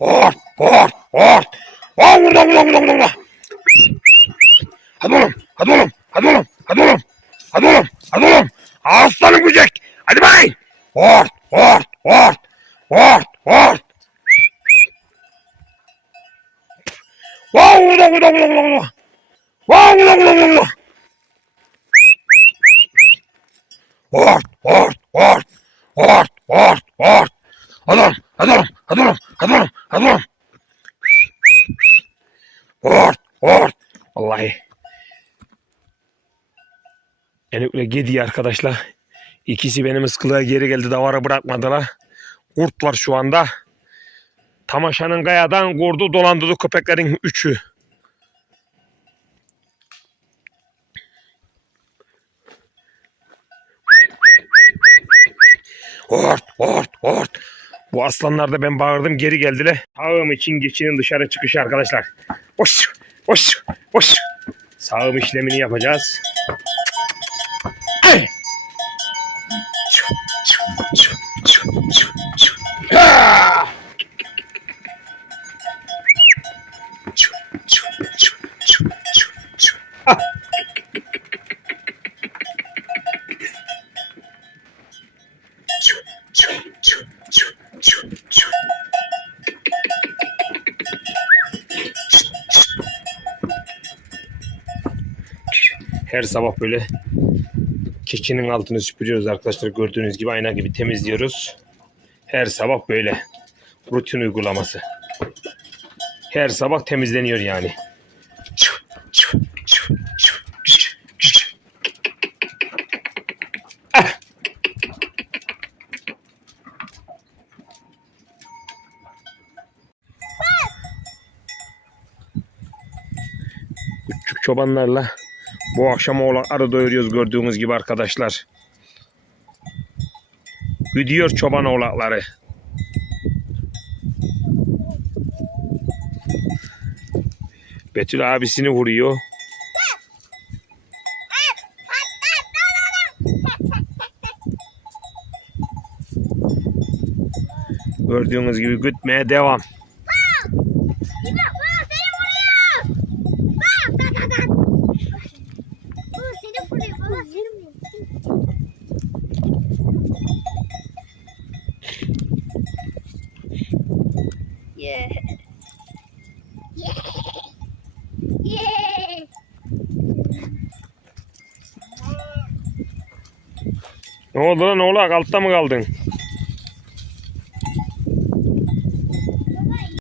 Ort, ort, ort. Aa, burada, burada, burada, burada, burada. Hadi oğlum, hadi oğlum, hadi oğlum, hadi oğlum. Hadi oğlum, hadi oğlum. Aslanım gücek. Hadi bay. Ort, ort, ort. Ort, ort. Wow, burada, burada, burada, burada, burada. Wow, burada, burada, burada, burada. Ort, ort, ort. Ort, ort, ort. Hadi oğlum, hadi oğlum, hadi oğlum, hadi oğlum, hadi oğlum. Ort, ort. Vallahi. Enükle gidiyor arkadaşlar. İkisi benim ıskılığa geri geldi davara bırakmadılar. Kurt var şu anda. Tamaşanın kayadan kurdu dolandırdı köpeklerin üçü. Ort, ort, ort. Bu aslanlar da ben bağırdım geri geldiler. Sağım için geçinin dışarı çıkışı arkadaşlar. Boş, boş, boş. Sağım işlemini yapacağız. Her sabah böyle keçinin altını süpürüyoruz arkadaşlar. Gördüğünüz gibi ayna gibi temizliyoruz. Her sabah böyle. Rutin uygulaması. Her sabah temizleniyor yani. Küçük çobanlarla bu akşam oğlakları doyuruyoruz gördüğünüz gibi arkadaşlar. Gidiyor çoban oğlakları. Betül abisini vuruyor. Gördüğünüz gibi gütmeye devam. Yeah. Yeah. Yeah. Ne oldu lan oğlak altta mı kaldın?